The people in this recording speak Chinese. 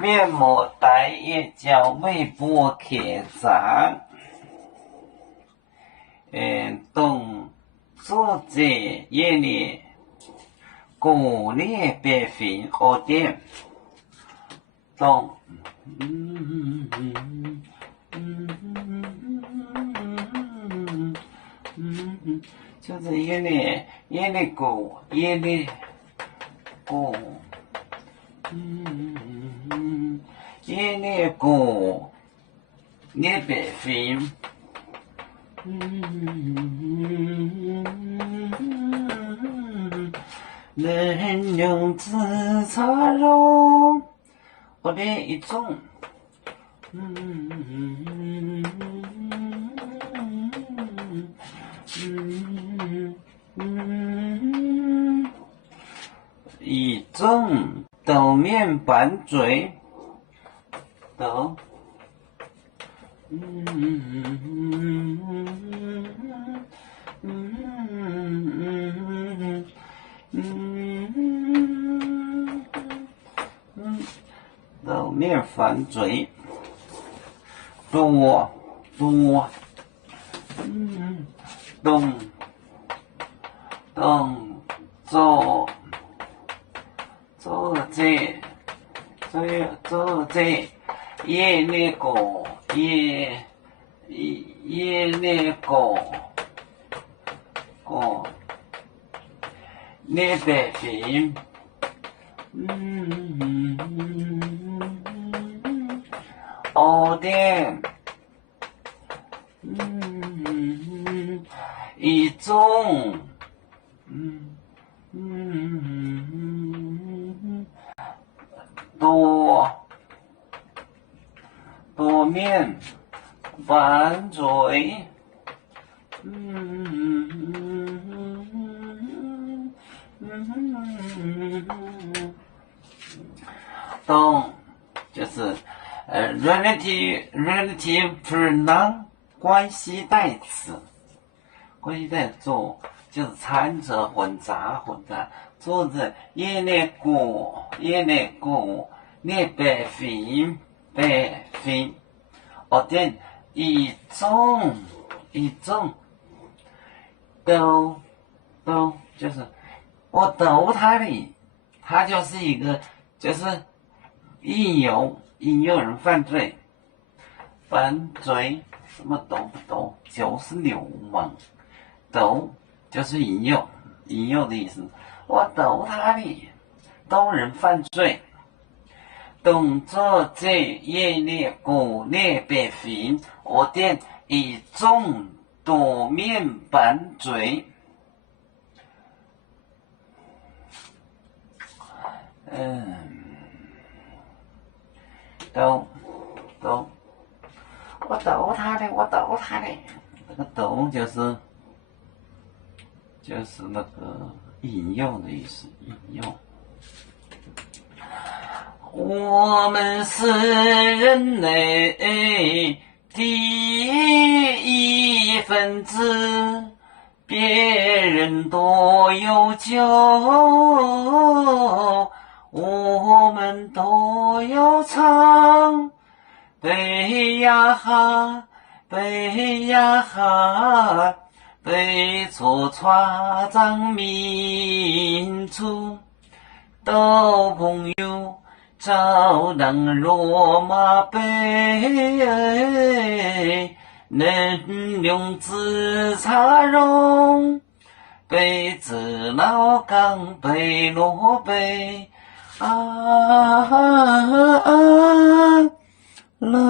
面膜带也叫微波客栈。东作者夜里过列北平二店东就是夜里过夜里过列北平能用紫茶肉我的一种一种豆面拌嘴豆豆面拌嘴多东做这夜那个夜那个那北平二店一种多面拌嘴东就是 relative pronoun 关系代词，关系代词就是掺着混杂，做着夜内过那北平二店一种都就是我逗他的，他就是一个就是引诱人犯罪，什么逗不逗就是流氓，逗就是引诱的意思，我逗他的，逗人犯罪。动作者夜列过列北平二店一种多面拌嘴。我逗他的，那个逗就是那个引诱的意思，引诱。我们是人类第一分子，别人多有酒，我们都要唱。背呀哈，背出船长民族，斗朋友。照亮罗马杯，能用紫茶容，杯子老钢杯罗杯